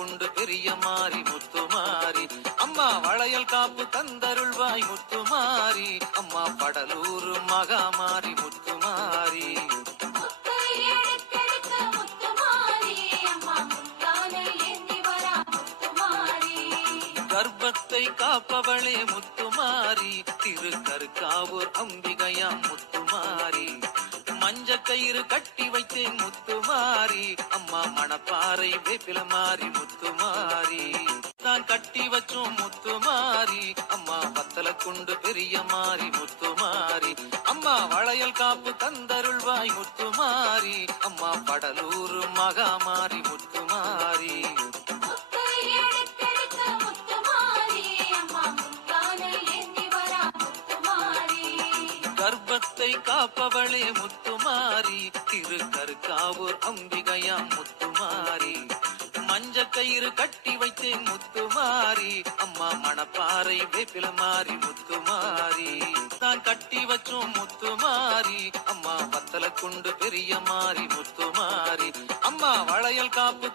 குண்டு பெரிய மாறி முத்துமாரி, அம்மா வளையல் காப்பு தந்தருள்வாய் முத்துமாரி, அம்மா படலூர் மகாமாரி முத்துமாரி. கர்ப்பத்தை காப்பவளே முத்துமாரி, திருக்கருக்காவூர் அம்பிகையாம் முத்துமாரி, மஞ்ச கயிறு கட்டி வைத்தேன் முத்துமாரி, அம்மா மணப்பாறை வேப்பில மாறி முத்துமாரி, நான் கட்டி வச்சோம் முத்துமாரி, அம்மா பத்தல குண்டு பெரிய மாறி முத்துமாரி, அம்மா வளையல் காப்பு தந்தருள்வாய் முத்துமாரி, அம்மா படலூர் மகாமாரி முத்துமாரி. கர்ப்பத்தை காப்பவளே முத்துமாரி, திருக்கருக்காவூர் அம்பிகையாம் முத்துமாரி, மஞ்ச கயிறு கட்டி வைத்தேன் முத்துமாரி, அம்மா மணப்பாறை வேப்பில மாறி முத்துமாரி, நான் கட்டி வச்சோம் முத்துமாரி, அம்மா பத்தல குண்டு பெரிய மாறி முத்துமாரி, அம்மா வளையல் காப்பு